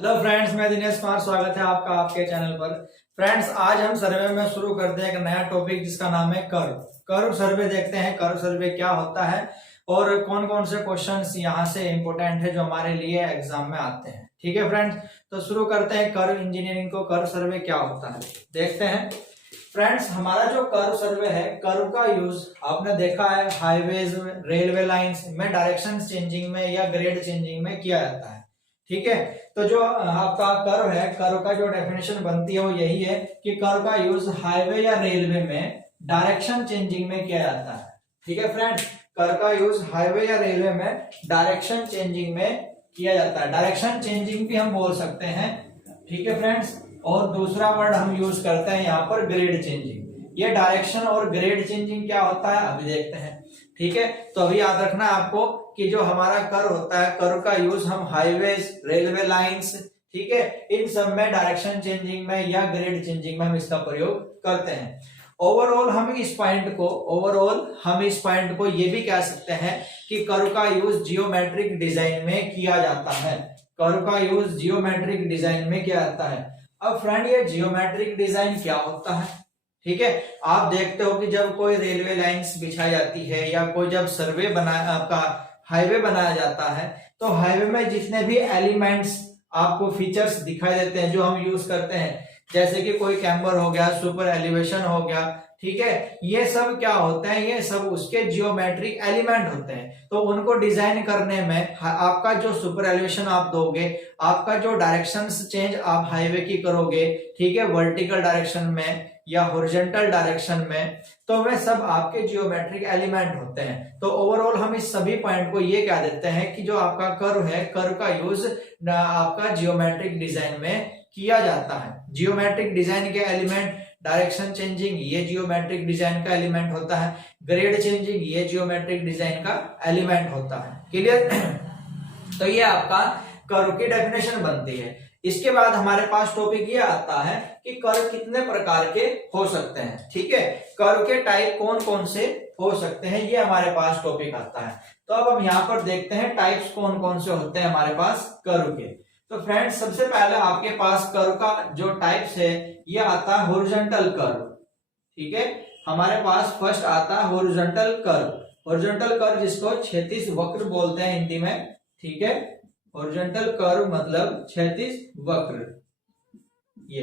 Hello friends, मैं दिनेश कुमार। स्वागत है आपका आपके चैनल पर। फ्रेंड्स, आज हम सर्वे में शुरू करते हैं एक नया टॉपिक जिसका नाम है कर्व। कर्व सर्वे देखते हैं कर्व सर्वे क्या होता है और कौन कौन से क्वेश्चंस यहाँ से इंपोर्टेंट है जो हमारे लिए एग्जाम में आते हैं। ठीक है फ्रेंड्स, तो शुरू करते हैं कर्व इंजीनियरिंग को। कर्व सर्वे क्या होता है देखते हैं। फ्रेंड्स, हमारा जो कर्व सर्वे है, कर्व का यूज आपने देखा है हाईवेज, रेलवे लाइंस में डायरेक्शन चेंजिंग में या ग्रेड चेंजिंग में किया जाता है। ठीक है, तो जो आपका कर्व है, कर्व का जो डेफिनेशन बनती है वो यही है कि कर्व का यूज हाईवे या रेलवे में डायरेक्शन चेंजिंग में किया जाता है। ठीक है फ्रेंड्स, कर्व का यूज हाईवे या रेलवे में डायरेक्शन चेंजिंग में किया जाता है। डायरेक्शन चेंजिंग भी हम बोल सकते हैं। ठीक है फ्रेंड्स, और दूसरा वर्ड हम यूज करते हैं यहाँ पर ग्रेड चेंजिंग। ये डायरेक्शन और ग्रेड चेंजिंग क्या होता है अभी देखते हैं। ठीक है, तो अभी याद रखना है आपको कि जो हमारा कर्व होता है, कर्व का यूज हम हाईवेज, रेलवे लाइंस, ठीक है, इन सब में डायरेक्शन चेंजिंग में या ग्रेड चेंजिंग में हम इसका प्रयोग करते हैं। ओवरऑल हम इस पॉइंट को ये भी कह सकते हैं कि कर्व का यूज जियोमेट्रिक डिजाइन में किया जाता है। कर्व का यूज जियोमेट्रिक डिजाइन में किया जाता है। अब फ्रेंड, ये जियोमेट्रिक डिजाइन क्या होता है? ठीक है, आप देखते हो कि जब कोई रेलवे लाइंस बिछाई जाती है या कोई जब सर्वे आपका हाईवे बनाया जाता है, तो हाईवे में जितने भी एलिमेंट्स आपको फीचर्स दिखाई देते हैं जो हम यूज करते हैं, जैसे कि कोई कैम्बर हो गया, सुपर एलिवेशन हो गया, ठीक है, ये सब क्या होते हैं? ये सब उसके जियोमेट्रिक एलिमेंट होते हैं। तो उनको डिजाइन करने में आपका जो सुपर एलिवेशन आप दोगे, आपका जो डायरेक्शन चेंज आप हाईवे की करोगे, ठीक है, वर्टिकल डायरेक्शन में या हॉरिजॉन्टल डायरेक्शन में, तो वे सब आपके जियोमेट्रिक एलिमेंट होते हैं। तो ओवरऑल हम इस सभी पॉइंट को ये कह देते हैं कि जो आपका कर्व है, कर्व का यूज आपका जियोमेट्रिक डिजाइन में किया जाता है। जियोमेट्रिक डिजाइन के एलिमेंट, डायरेक्शन चेंजिंग ये जियोमेट्रिक डिजाइन का एलिमेंट होता है, ग्रेड चेंजिंग ये जियोमेट्रिक डिजाइन का एलिमेंट होता है। क्लियर? तो ये आपका कर्व की डेफिनेशन बनती है। इसके बाद हमारे पास टॉपिक ये आता है कि कर्व कितने प्रकार के हो सकते हैं। ठीक है, कर्व के टाइप कौन कौन से हो सकते हैं, ये हमारे पास टॉपिक आता है। तो अब हम यहाँ पर देखते हैं टाइप्स कौन कौन से होते हैं हमारे पास कर्व के। तो फ्रेंड्स, सबसे पहले आपके पास कर्व का जो टाइप्स है ये आता है हॉरिजॉन्टल कर्व। ठीक है, हमारे पास फर्स्ट आता है हॉरिजॉन्टल कर्व। हॉरिजॉन्टल कर्व जिसको क्षैतिज वक्र बोलते हैं हिंदी में। ठीक है, हॉरिजॉन्टल कर्व मतलब क्षैतिज वक्र। ये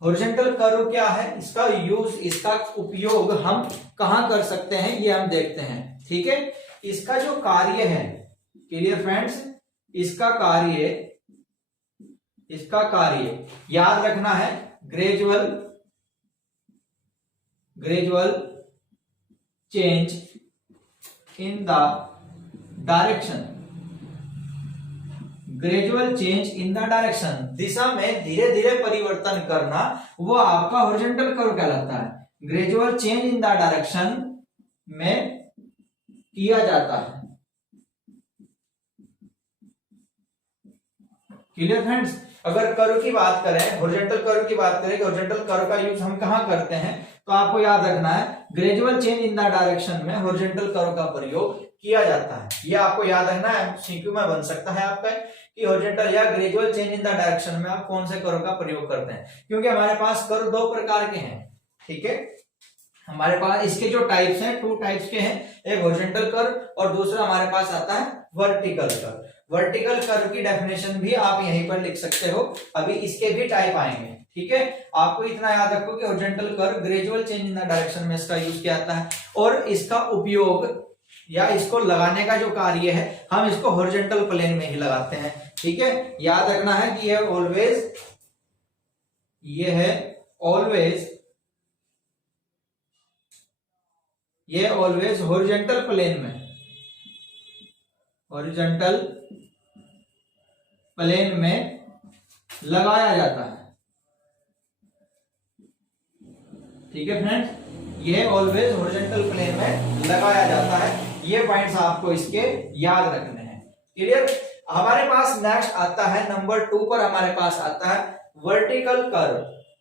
हॉरिजॉन्टल कर्व क्या है, इसका यूज, इसका उपयोग हम कहां कर सकते हैं ये हम देखते हैं। ठीक है, इसका जो कार्य है, क्लियर फ्रेंड्स, इसका कार्य याद रखना है, gradual change in the direction, gradual change in the direction, दिशा में धीरे धीरे परिवर्तन करना, वो आपका हॉरिजॉन्टल कर्व कहलाता है। Gradual change in the direction में किया जाता है। Clear friends? अगर कर्व की बात करें, हॉरिजॉन्टल कर्व की बात करें, हॉरिजॉन्टल कर्व का यूज हम कहां करते हैं, तो आपको याद रखना है gradual change in the direction में हॉरिजॉन्टल कर्व का प्रयोग किया जाता है। ये आपको याद रखना है, सीक्यू में बन सकता है आपका कि हॉरिजॉन्टल या gradual change in the direction में आप कौन से कर्व का प्रयोग करते हैं, क्योंकि हमारे पास कर्व दो प्रकार के हैं। ठीक है, हमारे पास इसके जो टाइप्स हैं, टू टाइप्स के हैं, एक हॉरिजॉन्टल कर्व और दूसरा हमारे पास आता है वर्टिकल कर्व। वर्टिकल कर्व की डेफिनेशन भी आप यहीं पर लिख सकते हो, अभी इसके भी टाइप आएंगे। ठीक है, आपको इतना याद रखो कि horizontal curve gradual change in the direction में इसका यूज किया जाता है, और इसका उपयोग या इसको लगाने का जो कार्य है हम इसको हॉरिजॉन्टल प्लेन में ही लगाते हैं। ठीक है, याद रखना है कि ये ऑलवेज हॉरिजॉन्टल प्लेन में, हॉरिजॉन्टल प्लेन में लगाया जाता है। ठीक है फ्रेंड्स, ये ऑलवेज हॉरिजॉन्टल प्लेन में लगाया जाता है। ये पॉइंट्स आपको इसके याद रखने हैं। क्लियर? हमारे पास नेक्स्ट आता है नंबर 2 पर, हमारे पास आता है वर्टिकल कर्व।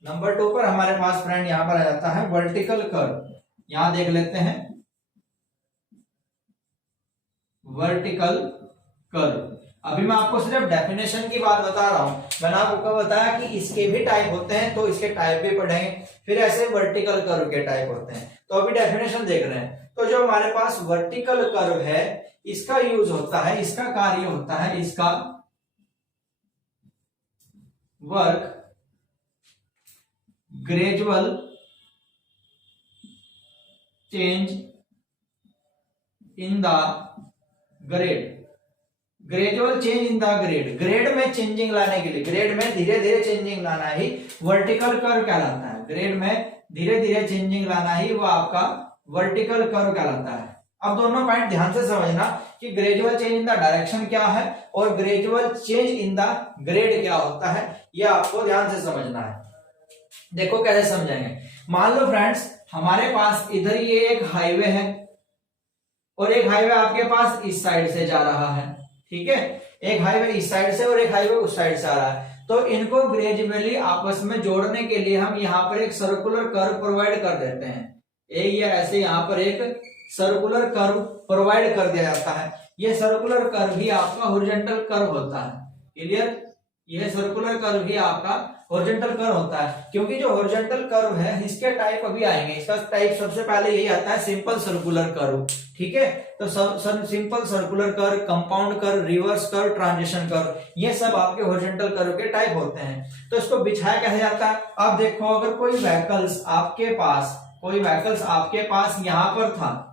नंबर 2 पर हमारे पास फ्रेंड यहां पर आ जाता है वर्टिकल कर्व। यहां देख लेते हैं वर्टिकल कर्व। अभी मैं आपको सिर्फ डेफिनेशन की बात बता रहा हूं। मैंने आपको बताया कि इसके भी टाइप होते हैं, तो इसके टाइप भी पढ़ेंगे, फिर ऐसे वर्टिकल कर्व के टाइप होते हैं। तो अभी डेफिनेशन देख रहे हैं। तो जो हमारे पास वर्टिकल कर्व है, इसका यूज होता है, इसका कार्य होता है, इसका work gradual change in the grade. Gradual change in the grade, grade में चेंजिंग लाने के लिए, ग्रेड में धीरे धीरे चेंजिंग लाना ही वर्टिकल कर्व कहलाता है। ग्रेड में धीरे धीरे चेंजिंग लाना ही वो आपका वर्टिकल कर्व कहलाता है। अब दोनों पॉइंट ध्यान से समझना कि gradual change in the direction क्या है और gradual change in the grade क्या होता है, ये आपको ध्यान से समझना है। देखो कैसे समझेंगे। मान लो फ्रेंड्स, हमारे पास इधर ये एक हाईवे है और एक हाईवे आपके पास इस साइड से जा रहा है, ठीक है। एक हाईवे इस साइड से और एक हाईवे उस साइड से आ रहा है। तो इनको ग्रेजुअली आपस में जोड़ने के लिए हम यहाँ पर एक सर्कुलर कर्व प्रोवाइड कर देते हैं। ये ऐसे यहाँ पर एक सर्कुलर कर्व प्रोवाइड कर दिया जाता है। ये सर्कुलर कर्व ही आपका हॉरिजॉन्टल कर्व होता है। क्लियर? ये सर्कुलर कर्व ही आपका हॉरिजॉन्टल कर्व होता है, क्योंकि जो हॉरिजॉन्टल कर्व है इसके टाइप अभी आएंगे। इसका टाइप सबसे पहले यही आता है, सिंपल सर्कुलर कर्व, ठीक है। तो simple circular curve, compound curve, reverse curve, transition curve, ये सब आपके हॉरिजॉन्टल कर्व के टाइप होते हैं। तो इसको बिछाया कैसे जाता है? आप देखो, अगर कोई व्हीकल्स आपके पास यहाँ पर था,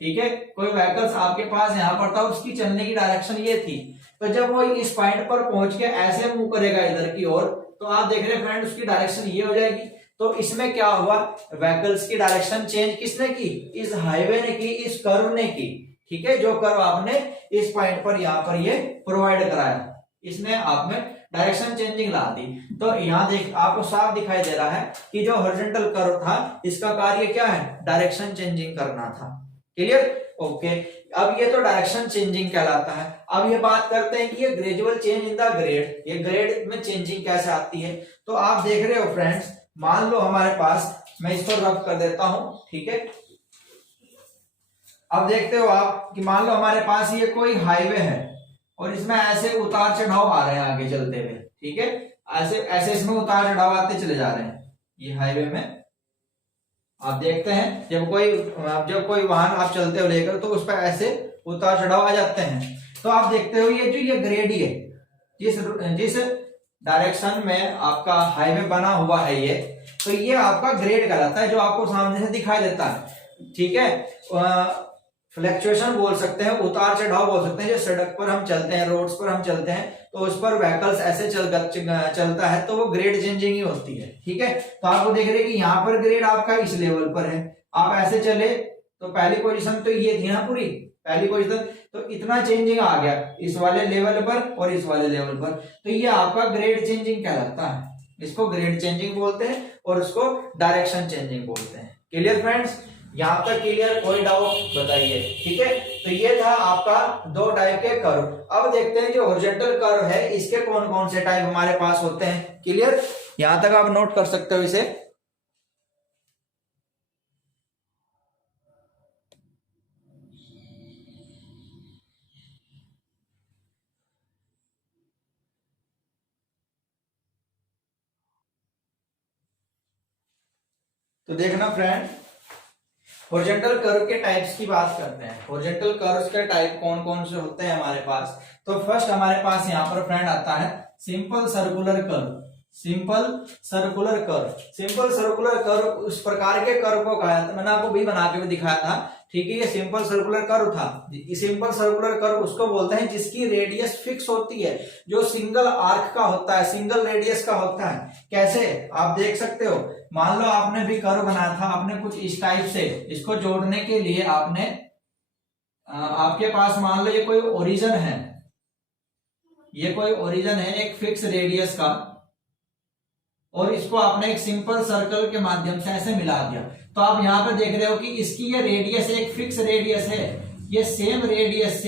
ठीक है, कोई व्हीकल्स आपके पास यहाँ पर था, उसकी चलने की डायरेक्शन ये थी। तो जब वो इस पॉइंट पर पहुंच के ऐसे मूव करेगा इधर की ओर, तो आप देख रहे हैं फ्रेंड, उसकी डायरेक्शन ये हो जाएगी। तो इसमें क्या हुआ, व्हीकल्स की डायरेक्शन चेंज किसने की? इस हाईवे ने की, इस कर्व ने की, ठीक है। जो कर्व आपने इस पॉइंट पर यहाँ पर ये प्रोवाइड कराया, इसने आप में डायरेक्शन चेंजिंग ला दी। तो यहाँ देख आपको साफ दिखाई दे रहा है कि जो हॉरिजॉन्टल कर्व था, इसका कार्य क्या है? डायरेक्शन चेंजिंग करना था। क्लियर? ओके। अब ये तो डायरेक्शन चेंजिंग कहलाता है। अब ये बात करते हैं कि ये gradual change in the grade, ये ग्रेड में चेंजिंग कैसे आती है। तो आप देख रहे हो फ्रेंड्स, मान लो हमारे पास, मैं इसको रब कर देता हूं, ठीक है। अब देखते हो आप कि मान लो हमारे पास ये कोई हाईवे है और इसमें ऐसे उतार चढ़ाव आ रहे हैं आगे चलते हुए, ठीक है। ऐसे ऐसे इसमें उतार चढ़ाव आते चले जा रहे हैं। ये हाईवे में आप देखते हैं, जब कोई वाहन आप चलते हो लेकर, तो उस पर ऐसे उतार चढ़ाव आ जाते हैं। तो आप देखते हो ये ग्रेड है, जिस डायरेक्शन में आपका हाईवे बना हुआ है ये, तो ये आपका ग्रेड कहलाता है, जो आपको सामने से दिखाई देता है, ठीक है। फ्लक्चुएशन बोल सकते हैं, उतार चढ़ाव बोल सकते हैं। जो सड़क पर हम चलते हैं, रोड्स पर हम चलते हैं, तो उस पर व्हीकल्स ऐसे चलता है, तो वो ग्रेड चेंजिंग ही होती है, ठीक है। तो आपको देख रहे हैं कि यहाँ पर ग्रेड आपका इस लेवल पर है। आप ऐसे चले तो पहली पोजीशन तो ये थी ना, पूरी पहली पोजीशन, तो इतना चेंजिंग आ गया इस वाले लेवल पर और इस वाले लेवल पर, तो ये आपका ग्रेड चेंजिंग कहलाता है। इसको ग्रेड चेंजिंग बोलते हैं और उसको डायरेक्शन चेंजिंग बोलते हैं। Clear friends? यहां तक क्लियर? कोई डाउट बताइए, ठीक है। तो ये था आपका दो टाइप के कर्व। अब देखते हैं जो हॉरिजॉन्टल कर्व है, इसके कौन कौन से टाइप हमारे पास होते हैं। क्लियर? यहां तक आप नोट कर सकते हो इसे। तो देखना फ्रेंड, हॉरिजॉन्टल कर्व के टाइप्स की बात करते हैं। हॉरिजॉन्टल कर्व्स के टाइप कौन कौन से होते हैं हमारे पास। तो फर्स्ट हमारे पास यहाँ पर फ्रेंड आता है simple circular curve. Simple circular curve, simple circular curve उस प्रकार के कर्व को कहा जाता है, मैंने आपको भी बना के भी दिखाया था, ठीक है। ये सिंपल सर्कुलर कर्व था। सिंपल सर्कुलर कर्व उसको बोलते हैं जिसकी रेडियस फिक्स होती है, जो सिंगल आर्क का होता है, सिंगल रेडियस का होता है। कैसे? आप देख सकते हो, मान लो आपने भी कर्व बनाया था, आपने कुछ इस टाइप से, इसको जोड़ने के लिए आपने आपके पास मान लो ये कोई ओरिजिन है, ये कोई ओरिजिन है एक फिक्स रेडियस का, और इसको आपने एक सिंपल सर्कल के माध्यम से ऐसे मिला दिया। तो आप यहां पर देख रहे हो कि इसकी ये रेडियस एक फिक्स रेडियस है, ये सेम रेडियस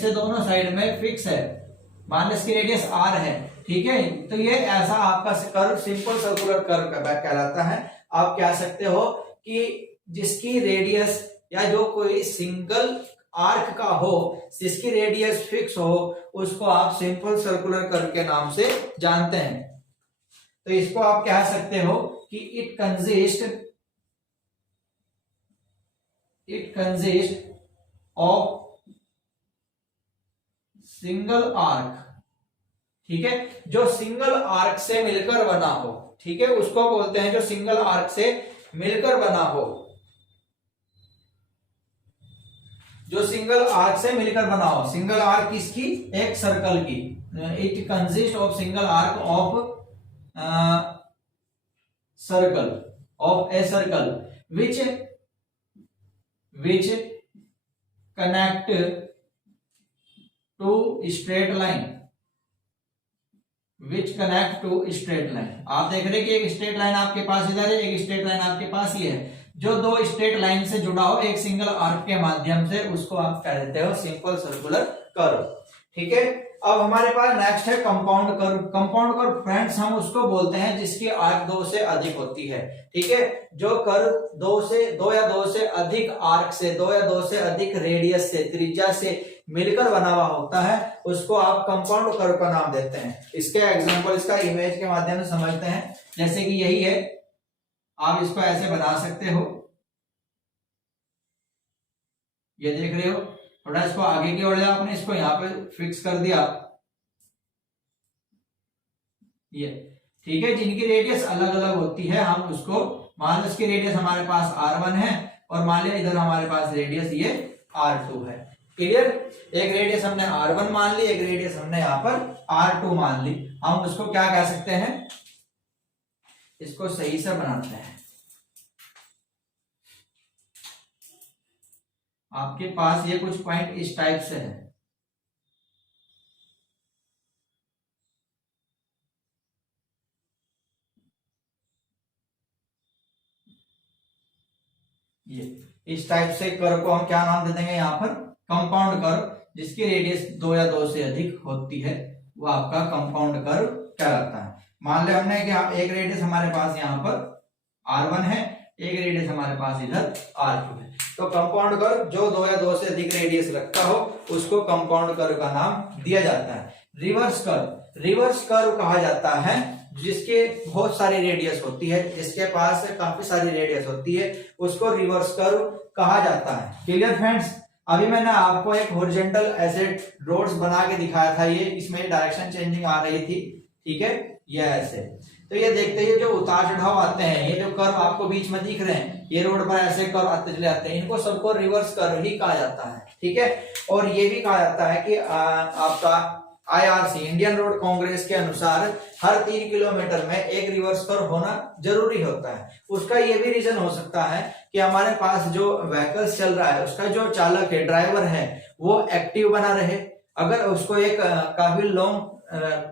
से दोनों साइड में फिक्स है, मान लो इसकी रेडियस r है, ठीक है। तो ये ऐसा आपका कर्व सिंपल सर्कुलर कर्व कहलाता है। आप कह सकते हो कि जिसकी रेडियस या जो कोई सिंगल आर्क का हो, जिसकी रेडियस फिक्स हो, उसको आप सिंपल सर्कुलर कर्व के नाम से जानते हैं। तो इसको आप कह सकते हो कि it consist of single arc, ठीक है, जो सिंगल आर्क से मिलकर बना हो, ठीक है, उसको बोलते हैं जो सिंगल आर्क से मिलकर बना हो, जो सिंगल आर्क से मिलकर बना हो। सिंगल आर्क किसकी? एक सर्कल की। It consist of single arc of circle, of a circle which connect to straight line, आप देख रहे हैं कि एक स्ट्रेट लाइन आपके पास इधर है, एक स्ट्रेट लाइन आपके पास ही है। जो दो स्ट्रेट लाइन से जुड़ा हो एक सिंगल आर्क के माध्यम से, उसको आप कह देते हो सिंपल सर्कुलर कर्व, ठीक है। अब हमारे पास नेक्स्ट है compound curve. Compound curve friends हम उसको बोलते हैं जिसकी आर्क 2 से अधिक होती है, ठीक है। जो कर्व 2 या 2 से अधिक आर्क से, 2 या 2 से अधिक रेडियस से, त्रिज्या से मिलकर बना हुआ होता है, उसको आप कंपाउंड कर्व का नाम देते हैं। इसके एग्जांपल इसका इमेज के माध्यम से समझते हैं। जैसे कि यही है, आप इसको ऐसे बना सकते हो, ये देख रहे हो। थोड़ा इसको आगे की ओर ले, आपने इसको यहाँ पे फिक्स कर दिया, ये ठीक है। जिनकी रेडियस अलग अलग होती है, हम उसको मान लो इसकी रेडियस हमारे पास R1 है और मान लिया इधर हमारे पास रेडियस ये R2 है। क्लियर? एक रेडियस हमने R1 मान ली, एक रेडियस हमने यहाँ पर R2 मान ली। हम उसको क्या कह सकते हैं? इसको सही से बनाते हैं। आपके पास ये कुछ पॉइंट इस टाइप से है, ये इस टाइप से कर्व को हम क्या नाम दे देंगे? यहाँ पर कंपाउंड कर्व। जिसकी रेडियस 2 या 2 से अधिक होती है वो आपका कंपाउंड कर्व कहलाता है। मान ले हमने कि एक रेडियस हमारे पास यहाँ पर R1 है, एक रेडियस हमारे पास इधर R2 है। तो कंपाउंड कर्व जो 2 या 2 से अधिक रेडियस रखता हो उसको कंपाउंड कर्व का नाम दिया जाता है। रिवर्स कर्व कहा जाता है जिसके बहुत सारी रेडियस होती है, जिसके पास काफी सारी रेडियस होती है, उसको रिवर्स कर्व कहा जाता है। Clear friends? अभी मैंने आपको एक हॉरिजॉन्टल ऐसे रोड्स बना के दिखाया था, ये इसमें डायरेक्शन चेंजिंग आ रही थी, ठीक है, ये ऐसे। तो ये देखते हैं जो उतार चढ़ाव आते हैं, ये जो कर्व आपको बीच में दिख रहे हैं, ये रोड पर ऐसे कर्व आते चले आते हैं, इनको सबको रिवर्स कर्व ही कहा जाता है, ठीक है। और ये भी कहा जाता है कि आपका IRC इंडियन रोड कांग्रेस के अनुसार हर 3 किलोमीटर में एक रिवर्स कर्व होना जरूरी होता है। उसका ये भी रीजन हो सकता है कि हमारे पास जो व्हीकल्स चल रहा है उसका जो चालक है, ड्राइवर है, वो एक्टिव बना रहे। अगर उसको एक काफी लॉन्ग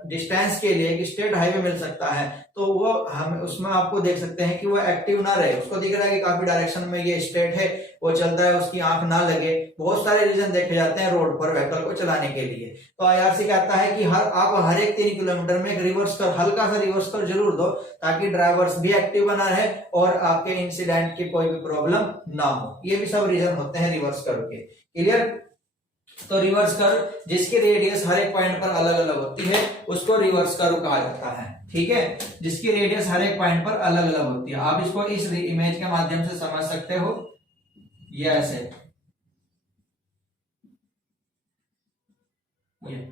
डिस्टेंस के लिए एक स्ट्रेट हाईवे मिल सकता है तो वो हम उसमें आपको देख सकते हैं कि वो एक्टिव ना रहे, उसको दिख रहा है कि काफी डायरेक्शन में ये स्ट्रेट है, वो चलता है, उसकी आंख ना लगे। बहुत सारे रीजन देखे जाते हैं रोड पर व्हीकल को चलाने के लिए। तो IRC कहता है कि आप हर एक 3 किलोमीटर में एक रिवर्स कर्व, हल्का सा रिवर्स कर्व जरूर दो ताकि ड्राइवर्स भी एक्टिव बना रहे और आपके इंसिडेंट की कोई भी प्रॉब्लम ना हो। ये भी सब रीजन होते हैं रिवर्स कर्व के। क्लियर? तो रिवर्स कर्व जिसकी रेडियस हर एक पॉइंट पर अलग अलग होती है उसको रिवर्स कर्व कहा जाता है, ठीक है। जिसकी रेडियस हर एक पॉइंट पर अलग अलग होती है। आप इसको इस इमेज के माध्यम से समझ सकते हो, ये ऐसे, ये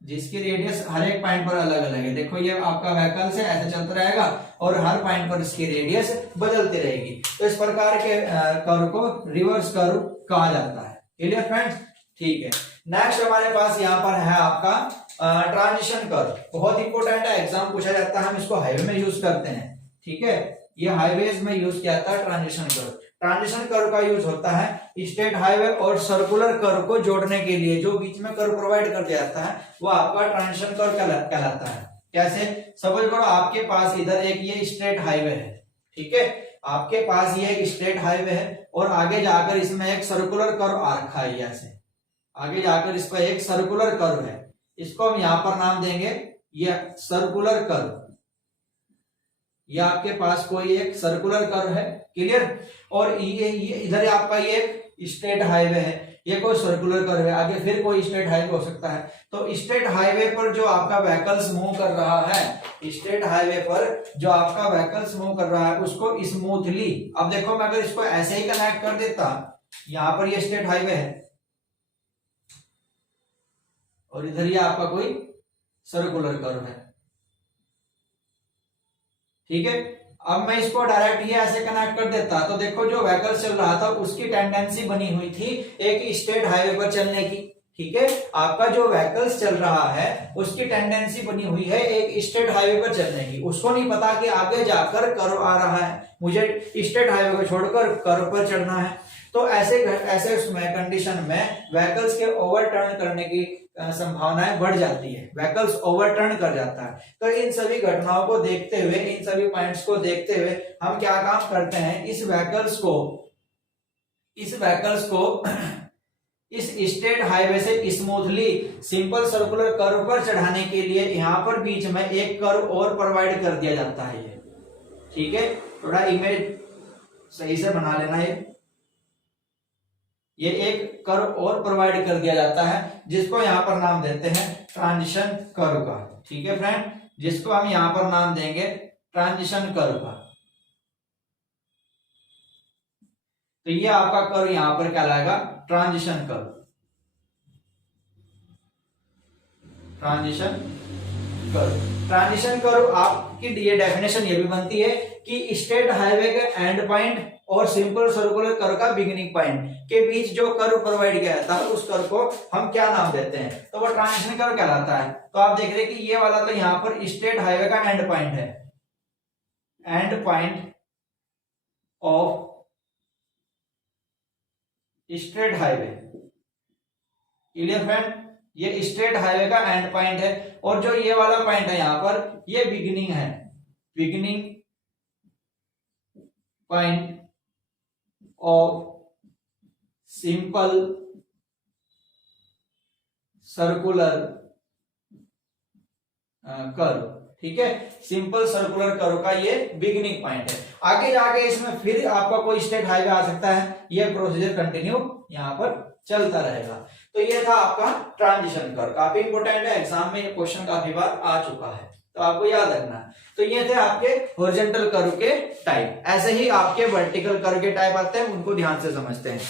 जिसकी रेडियस हर एक पॉइंट पर अलग अलग है। देखो ये आपका व्हीकल से ऐसे चलता रहेगा और हर पॉइंट पर इसकी रेडियस बदलती रहेगी। तो इस प्रकार के कर्व को रिवर्स कर्व कहा जाता है। Clear friends? ठीक है। नेक्स्ट हमारे पास यहाँ पर है आपका ट्रांजिशन कर्व। बहुत इंपॉर्टेंट है, एग्जाम पूछा जाता है, हम इसको हाईवे में यूज करते हैं, ठीक है। ये हाईवेज में यूज किया जाता है ट्रांजिशन कर्व। ट्रांजिशन कर्व का यूज होता है स्टेट हाईवे और सर्कुलर कर्व को जोड़ने के लिए। जो बीच में कर्व प्रोवाइड कर दिया जाता है वो आपका ट्रांजिशन कर्व कहलाता है। कैसे? सपोज करो आपके पास इधर एक ये स्ट्रेट हाईवे है, ठीक है, आपके पास ये एक स्ट्रेट हाईवे है और आगे जाकर इसमें एक सर्कुलर कर्व आ रखा है, ऐसे आगे जाकर इस पर एक सर्कुलर कर्व है, इसको हम यहां पर नाम देंगे ये सर्कुलर कर्व। ये आपके पास कोई एक सर्कुलर कर्व है। क्लियर? और ये इधर आपका ये स्टेट हाईवे है, ये कोई सर्कुलर कर्व है, आगे फिर कोई स्टेट हाईवे हो सकता है। तो स्टेट हाईवे पर जो आपका व्हीकल्स मूव कर रहा है, स्टेट हाईवे पर जो आपका व्हीकल्स मूव कर रहा है उसको स्मूथली, अब देखो मैं अगर इसको ऐसे ही कनेक्ट कर देता, यहां पर ये स्टेट हाईवे है और इधर ये आपका कोई सर्कुलर कर्व है, ठीक है। अब मैं इसको डायरेक्ट ये ऐसे कनेक्ट कर देता, तो देखो जो व्हीकल चल रहा था उसकी टेंडेंसी बनी हुई थी एक स्ट्रेट हाईवे पर चलने की, ठीक है। आपका जो व्हीकल्स चल रहा है उसकी टेंडेंसी बनी हुई है एक स्ट्रेट हाईवे पर चलने की, उसको नहीं पता कि आगे जाकर कर्व आ रहा है, मुझे स्ट्रेट हाईवे को छोड़कर कर्व पर चढ़ना है। तो ऐसे उसमें कंडीशन में व्हीकल्स के ओवरटर्न करने की संभावनाएं बढ़ जाती है, व्हीकल्स ओवरटर्न कर जाता है। तो इन सभी घटनाओं को देखते हुए, इन सभी पॉइंट्स को देखते हुए हम क्या काम करते हैं, इस व्हीकल्स को इस स्ट्रेट हाईवे से स्मूथली सिंपल सर्कुलर कर्व पर चढ़ाने के लिए यहां पर बीच में एक कर्व और प्रोवाइड कर दिया जाता है, ये ठीक है। थोड़ा इमेज सही से बना लेना, ये एक कर्व और प्रोवाइड कर दिया जाता है जिसको यहां पर नाम देते हैं ट्रांजिशन कर्व का, ठीक है फ्रेंड, जिसको हम यहां पर नाम देंगे ट्रांजिशन कर्व का। तो ये आपका कर्व यहां पर कहलाएगा transition curve, transition curve. Transition curve आपकी ये डेफिनेशन ये भी बनती है कि स्ट्रेट हाईवे के एंड पॉइंट और सिंपल सर्कुलर कर्व का बिगिनिंग पॉइंट के बीच जो कर्व प्रोवाइड किया जाता है उस कर्व को हम क्या नाम देते हैं, तो वो ट्रांजिशन कर्व कहलाता है। तो आप देख रहे हैं कि ये वाला तो यहां पर स्ट्रेट हाईवे का एंड पॉइंट है, and point of straight highway, clear friend, ये स्ट्रेट हाईवे का एंड पॉइंट है। और जो ये वाला पॉइंट है यहां पर, ये बिगिनिंग है, beginning point of simple circular curve, ठीक है। सिंपल सर्कुलर कर्व का ये बिगिनिंग पॉइंट है। आगे जाके इसमें फिर आपका कोई स्ट्रेट हाईवे आ सकता है, ये प्रोसीजर कंटिन्यू यहां पर चलता रहेगा। तो ये था आपका ट्रांजिशन कर्व, काफी इंपोर्टेंट है, एग्जाम में ये क्वेश्चन काफी बार आ चुका है, तो आपको याद रखना है। तो ये थे आपके हॉरिजॉन्टल कर्व के टाइप। ऐसे ही आपके वर्टिकल कर्व के टाइप आते हैं, उनको ध्यान से समझते हैं।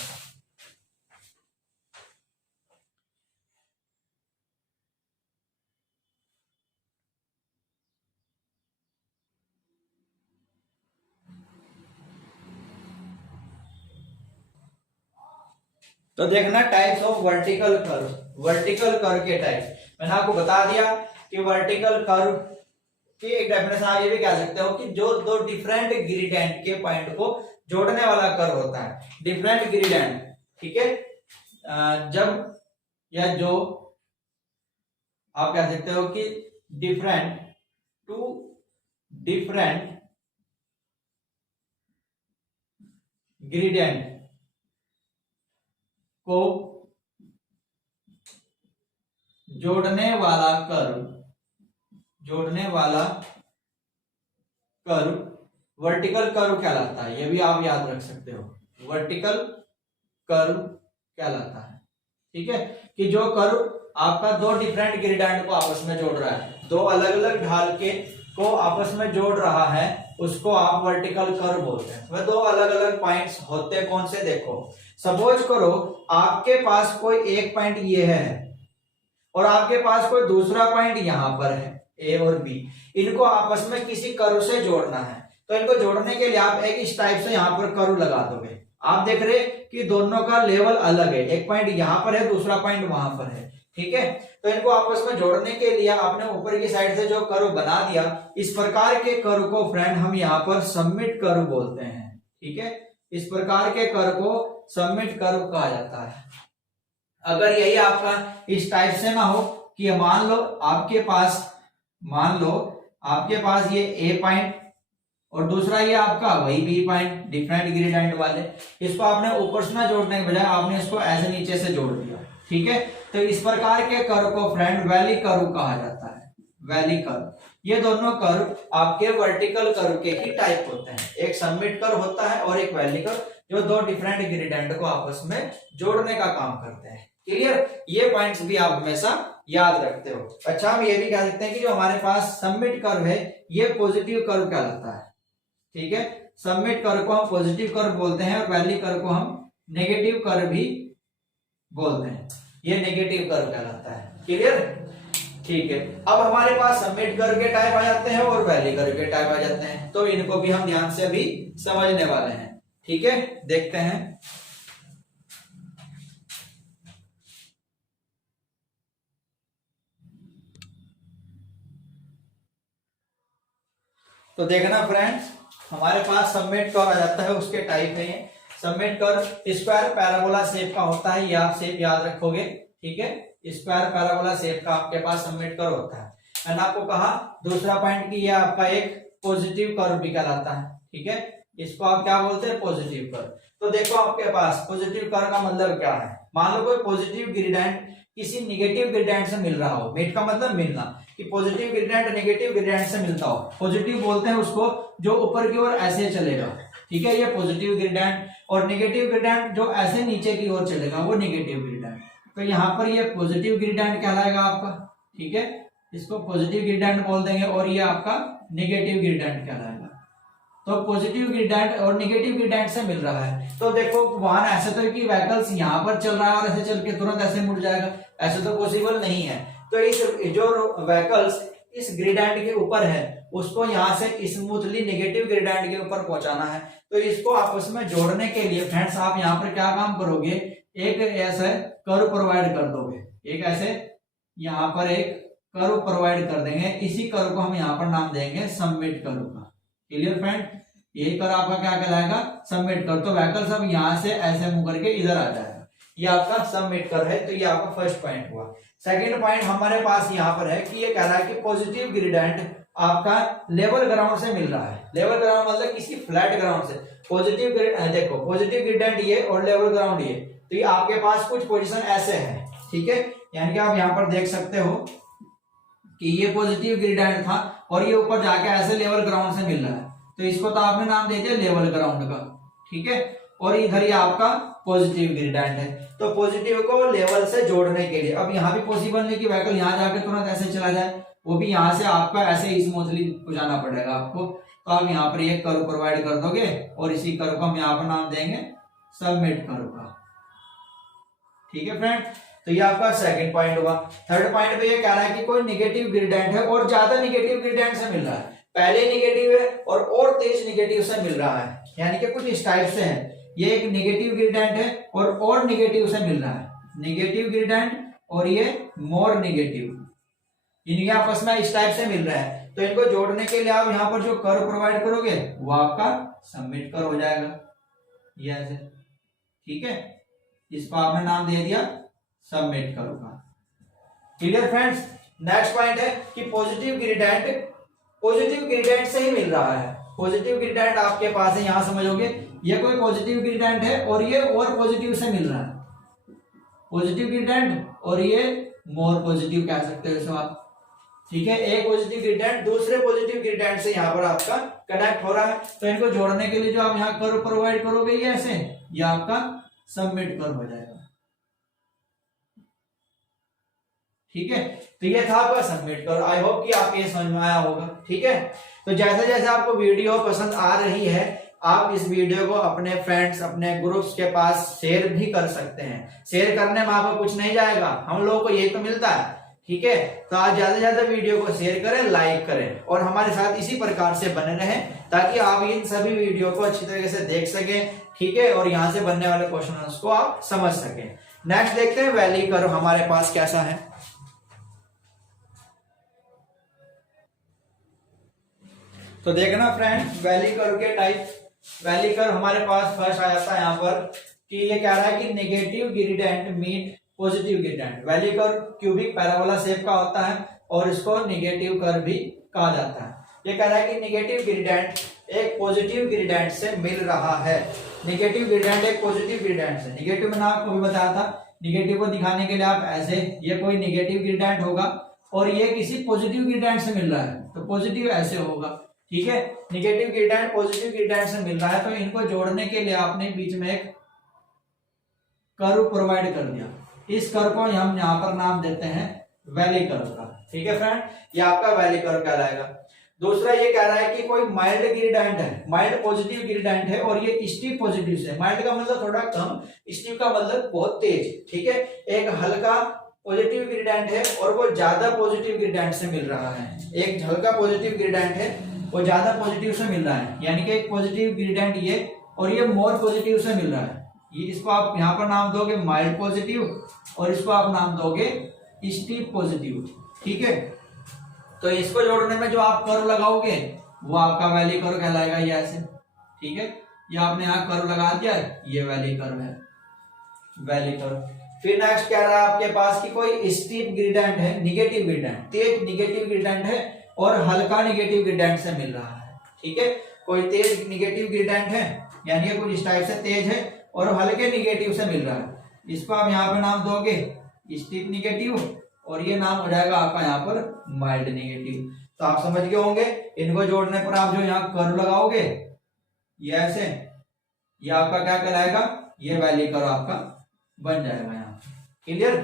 तो देखना types of vertical curve. Vertical curve के टाइप मैंने आपको बता दिया कि वर्टिकल कर्व की एक डेफिनेशन आप ये भी कह सकते हो कि जो दो डिफरेंट ग्रेडियंट के पॉइंट को जोड़ने वाला कर्व होता है, डिफरेंट ग्रेडियंट, ठीक है। जब या जो आप कह सकते हो कि डिफरेंट टू डिफरेंट ग्रेडियंट को जोड़ने वाला कर्व वर्टिकल कर्व कहलाता है। ये भी आप याद रख सकते हो, वर्टिकल कर्व कहलाता है, ठीक है। कि जो कर्व आपका दो डिफरेंट ग्रेडियंट को आपस में जोड़ रहा है, दो अलग अलग ढाल के को आपस में जोड़ रहा है, उसको आप वर्टिकल कर्व बोलते हैं। वह दो अलग अलग पॉइंट्स होते हैं, कौन से, देखो सपोज करो आपके पास कोई एक पॉइंट ये है और आपके पास कोई दूसरा पॉइंट यहां पर है, ए और बी, इनको आपस में किसी कर्व से जोड़ना है। तो इनको जोड़ने के लिए आप एक इस टाइप से यहां पर कर्व लगा दोगे। आप देख रहे कि दोनों का लेवल अलग है, एक पॉइंट यहां पर है, दूसरा पॉइंट वहां पर है, ठीक है। तो इनको आपस में जोड़ने के लिए आपने ऊपर की साइड से जो कर्व बना दिया, इस प्रकार के कर्व को फ्रेंड हम यहाँ पर सबमिट कर्व बोलते हैं, ठीक है। इस प्रकार के कर्व को सबमिट कर्व कहा जाता है। अगर यही आपका इस टाइप से ना हो कि मान लो आपके पास ये ए पॉइंट और दूसरा ये आपका वही बी पॉइंट, डिफरेंट ग्रेडियंट वाले, इसको आपने ऊपर से ना जोड़ने के बजाय आपने इसको ऐसे नीचे से जोड़ दिया, ठीक है। तो इस प्रकार के कर्व को फ्रेंड वैली कर्व कहा जाता है, वैली कर्व। ये दोनों कर्व आपके वर्टिकल कर्व के ही टाइप होते हैं, एक सबमिट कर्व होता है और एक वैली कर्व। जो दो डिफरेंट ग्रेडियंट को आपस में जोड़ने का काम करते हैं। क्लियर, ये पॉइंट्स भी आप हमेशा याद रखते हो। अच्छा, हम ये भी कह सकते हैं कि जो हमारे पास सबमिट कर्व है ये पॉजिटिव कर्व कहलाता है। ठीक है, सबमिट कर्व को हम पॉजिटिव कर्व बोलते हैं और वैली कर्व को हम नेगेटिव कर्व भी बोलते हैं। ये नेगेटिव कर्व कहलाता है। क्लियर, ठीक है। अब हमारे पास सबमिट कर्व के टाइप आ जाते हैं और वैली कर्व के टाइप आ जाते हैं, तो इनको भी हम ध्यान से अभी समझने वाले हैं। ठीक है, देखते हैं। तो देखना फ्रेंड्स, हमारे पास सबमिट कर्व आ जाता है, उसके टाइप है ये। Submit curve square parabola shape का होता है, ये आप शेप याद रखोगे। ठीक है, स्क्वायर पैराबोला शेप का आपके पास सबमिट कर्व होता है। मैंने आपको कहा दूसरा पॉइंट की ये आपका एक पॉजिटिव कर्व भी कहलाता है। ठीक है, इसको आप क्या बोलते हैं, पॉजिटिव कर्व। तो देखो आपके पास पॉजिटिव कर्व का मतलब क्या है। मान लो कोई पॉजिटिव ग्रेडियंट किसी निगेटिव ग्रेडियंट से मिल रहा हो। मीट का मतलब मिलना, कि पॉजिटिव ग्रेडियंट नेगेटिव ग्रेडियंट से मिलता हो। पॉजिटिव बोलते हैं उसको जो ऊपर की ओर ऐसे चलेगा। ठीक है, ये पॉजिटिव ग्रेडियंट, और नेगेटिव ग्रेडियंट जो ऐसे नीचे की ओर चलेगा वो नेगेटिव ग्रेडियंट। तो यहाँ पर ये पॉजिटिव ग्रेडियंट कहलाएगा आपका। ठीक है, इसको पॉजिटिव ग्रेडियंट बोल देंगे, और ये आपका नेगेटिव ग्रेडियंट कहलाएगा। तो पॉजिटिव ग्रेडियंट और नेगेटिव ग्रेडियंट से मिल रहा है। तो देखो वाहन ऐसे तो कि व्हीकल्स यहाँ पर चल रहा है और ऐसे चल के तुरंत ऐसे मुड़ जाएगा, ऐसे तो पॉसिबल नहीं है। तो इस जो व्हीकल्स इस ग्रेडियंट के ऊपर है उसको यहाँ से स्मूथली नेगेटिव ग्रेडियंट के ऊपर पहुंचाना है। तो इसको आपस में जोड़ने के लिए फ्रेंड्स आप यहाँ पर क्या काम करोगे, एक ऐसे कर्व प्रोवाइड कर दोगे। एक ऐसे यहाँ पर एक कर्व प्रोवाइड कर देंगे, इसी कर्व को हम यहाँ पर नाम देंगे सबमिट कर्व का। क्लियर फ्रेंड, ये कर्व आपका क्या कहलाएगा, सबमिट कर्व। तो व्हीकल सब यहाँ से ऐसे मुंह करके इधर आ जाएगा, ये आपका सबमिट कर्व है। तो ये आपका फर्स्ट पॉइंट हुआ। सेकंड पॉइंट हमारे पास यहाँ पर है कि ये कह रहा है कि पॉजिटिव ग्रेडियंट आपका लेवल ग्राउंड से मिल रहा है। लेवल ग्राउंड मतलब किसी फ्लैट ग्राउंड से। पॉजिटिव देखो पॉजिटिव ग्रेडियंट ये और लेवल ग्राउंड ये, तो ये आपके पास कुछ पोजीशन ऐसे है। ठीक है, यानी कि आप यहाँ पर देख सकते हो कि ये पॉजिटिव ग्रेडियंट था और ये ऊपर जाके ऐसे लेवल ग्राउंड से मिल रहा है, तो इसको तो आपने नाम दे दिया लेवल ग्राउंड का। ठीक है, और इधर ये आपका पॉजिटिव ग्रेडियंट है। तो पॉजिटिव को लेवल से जोड़ने के लिए अब यहाँ भी पॉसिबल नहीं कि व्हीकल यहाँ जाके तुरंत ऐसे चला जाए, वो भी यहाँ से आपका ऐसे स्मूथली पहुंचाना पड़ेगा आपको। तो आप यहाँ पर एक कर्व प्रोवाइड कर दोगे और इसी कर्व को हम यहाँ पर नाम देंगे सबमिट कर्व का। ठीक है फ्रेंड, तो ये आपका सेकंड पॉइंट हुआ। थर्ड पॉइंट पे ये कह रहा है कि कोई नेगेटिव ग्रेडियंट है और ज्यादा नेगेटिव ग्रेडियंट से मिल रहा है। पहले नेगेटिव है और तेज नेगेटिव से मिल रहा है, यानी कि कुछ इस टाइप से है। ये एक नेगेटिव ग्रेडियंट है और नेगेटिव से मिल रहा है। नेगेटिव ग्रेडियंट और ये मोर नेगेटिव, इनके आपस में इस टाइप से मिल रहा है। तो इनको जोड़ने के लिए आप यहाँ पर जो कर्व प्रोवाइड करोगे वो आपका सबमिट कर्व हो जाएगा, ये ऐसे। ठीक है, इसको आपने नाम दे दिया सबमिट कर्व का। क्लियर फ्रेंड्स, नेक्स्ट पॉइंट है कि पॉजिटिव ग्रेडियंट से ही मिल रहा है। पॉजिटिव ग्रेडियंट आपके पास है, यहां समझोगे ये कोई पॉजिटिव ग्रेडियंट है और ये और पॉजिटिव से मिल रहा है। पॉजिटिव ग्रेडियंट और ये मोर पॉजिटिव कह सकते हो इसको आप। ठीक है, एक पॉजिटिव ग्रेडियंट दूसरे पॉजिटिव ग्रेडियंट से यहाँ पर आपका कनेक्ट हो रहा है। तो इनको जोड़ने के लिए जो आप यहाँ कर्व प्रोवाइड करोगे ये ऐसे, ये आपका सबमिट कर्व हो जाएगा। ठीक है, तो ये था आपका सबमिट कर्व। आई होप कि आपको ये समझ में आया होगा। ठीक है, तो जैसे जैसे आपको वीडियो पसंद आ रही है आप इस वीडियो को अपने फ्रेंड्स अपने ग्रुप्स के पास शेयर भी कर सकते हैं। शेयर करने में आपको कुछ नहीं जाएगा, हम लोगों को यही तो मिलता है। ठीक है, तो आप ज्यादा से ज्यादा वीडियो को शेयर करें, लाइक करें और हमारे साथ इसी प्रकार से बने रहें ताकि आप इन सभी वीडियो को अच्छी तरीके से देख सकें। ठीक है, और यहाँ से बनने वाले क्वेश्चन को आप समझ सकें। नेक्स्ट देखते हैं वैली कर्व हमारे पास कैसा है। तो देखना फ्रेंड, वैली कर्व के टाइप। वैली कर्व हमारे पास फर्स्ट आ जाता है यहाँ पर कि ये कह रहा है कि negative gradient meet positive gradient. Valley curve cubic parabola shape का होता है और इसको नेगेटिव कर्व भी कहा जाता है। ये कह रहा है कि नेगेटिव ग्रेडियंट एक पॉजिटिव ग्रेडियंट से मिल रहा है। नेगेटिव ग्रेडियंट एक पॉजिटिव ग्रेडियंट से, नेगेटिव मैंने आपको भी बताया था, नेगेटिव को दिखाने के लिए आप ऐसे, ये कोई नेगेटिव ग्रेडियंट होगा और ये किसी पॉजिटिव ग्रेडियंट से मिल रहा है तो पॉजिटिव ऐसे होगा। ठीक है, निगेटिव ग्रेडिएंट पॉजिटिव ग्रेडिएंट से मिल रहा है, तो इनको जोड़ने के लिए आपने बीच में एक कर्व प्रोवाइड कर दिया। इस कर्व को हम यहाँ पर नाम देते हैं वैली कर्व का। ठीक है फ्रेंड, ये आपका वैली कर्व कहलाएगा। दूसरा ये कह रहा है कि कोई माइल्ड ग्रेडिएंट है, माइल्ड पॉजिटिव ग्रेडिएंट है और ये स्टीप पॉजिटिव से, माइल्ड का मतलब थोड़ा कम, स्टीप का मतलब बहुत तेज। ठीक है, एक हल्का पॉजिटिव ग्रेडिएंट है और वो ज्यादा पॉजिटिव ग्रेडिएंट से मिल रहा है। एक हल्का पॉजिटिव ग्रेडिएंट है वो ज्यादा पॉजिटिव से मिल रहा है, यानी कि एक पॉजिटिव ग्रेडिएंट ये और ये मोर पॉजिटिव से मिल रहा है। ये इसको आप यहाँ पर नाम दोगे माइल्ड पॉजिटिव और इसको आप नाम दोगे स्टीप पॉजिटिव। ठीक है, तो इसको जोड़ने में जो आप कर्व लगाओगे वो आपका वैली कर्व कहलाएगा, ये ऐसे। ठीक है, ये आपने यहाँ कर्व लगा दिया है, ये वैली कर्व है, वैली कर्व। फिर नेक्स्ट कह रहा है आपके पास कि कोई स्टीप ग्रेडिएंट है, निगेटिव ग्रेडिएंट, तेज निगेटिव ग्रेडिएंट है और हल्का निगेटिव ग्रेडिएंट से मिल रहा है। ठीक है, कोई तेज निगेटिव ग्रेडिएंट है यानी कुछ इस टाइप से तेज है और हल्के निगेटिव से मिल रहा है, इसको आप यहाँ पे नाम दोगे स्टीप निगेटिव और ये नाम हो जाएगा आपका यहाँ पर माइल्ड निगेटिव। तो आप समझ गए होंगे, इनको जोड़ने पर आप जो यहाँ कर्व लगाओगे ये ऐसे, ये आपका क्या कहलाएगा, ये वैली कर्व आपका बन जाएगा यहाँ। क्लियर।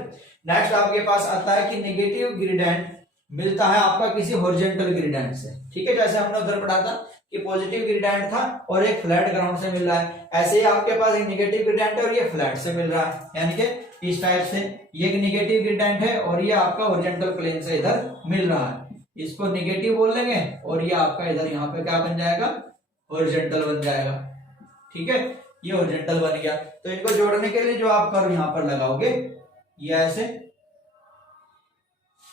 नेक्स्ट आपके पास आता है कि नेगेटिव ग्रेडिएंट मिलता है आपका किसी हॉरिजॉन्टल ग्रेडिएंट से। ठीक है, जैसे हमने उधर पढ़ा था कि पॉजिटिव ग्रेडिएंट था और एक फ्लैट ग्राउंड से मिल रहा है, ऐसे ही आपके पास एक नेगेटिव ग्रेडिएंट है और ये फ्लैट से मिल रहा है, यानी कि इस टाइप से ये एक नेगेटिव ग्रेडिएंट है और ये आपका हॉरिजॉन्टल प्लेन से इधर मिल रहा है, इसको नेगेटिव बोल लेंगे और ये आपका इधर यहाँ पे क्या बन जाएगा, हॉरिजॉन्टल बन जाएगा। ठीक है, ये हॉरिजॉन्टल बन गया। तो इनको जोड़ने के लिए जो आप कर्व यहाँ पर लगाओगे ये ऐसे,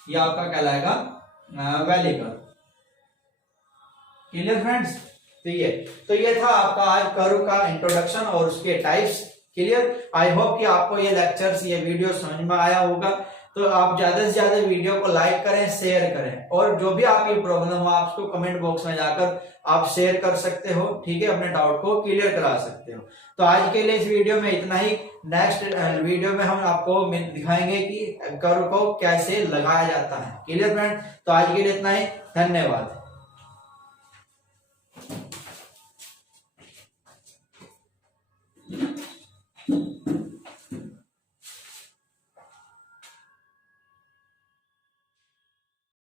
ये आपका कहलाएगा वैली कर्व। Clear friends. तो ये था आपका आज कर्व का इंट्रोडक्शन और उसके टाइप्स। क्लियर। आई होप कि आपको ये लेक्चर्स, ये वीडियो समझ में आया होगा। तो आप ज्यादा से ज्यादा वीडियो को लाइक करें, शेयर करें और जो भी आपकी प्रॉब्लम हो आप उसको कमेंट बॉक्स में जाकर आप शेयर कर सकते हो। ठीक है, अपने डाउट को क्लियर करा सकते हो। तो आज के लिए इस वीडियो में इतना ही। नेक्स्ट वीडियो में हम आपको दिखाएंगे कि कर्व को कैसे लगाया जाता है। Clear friend. तो आज के लिए इतना ही, धन्यवाद।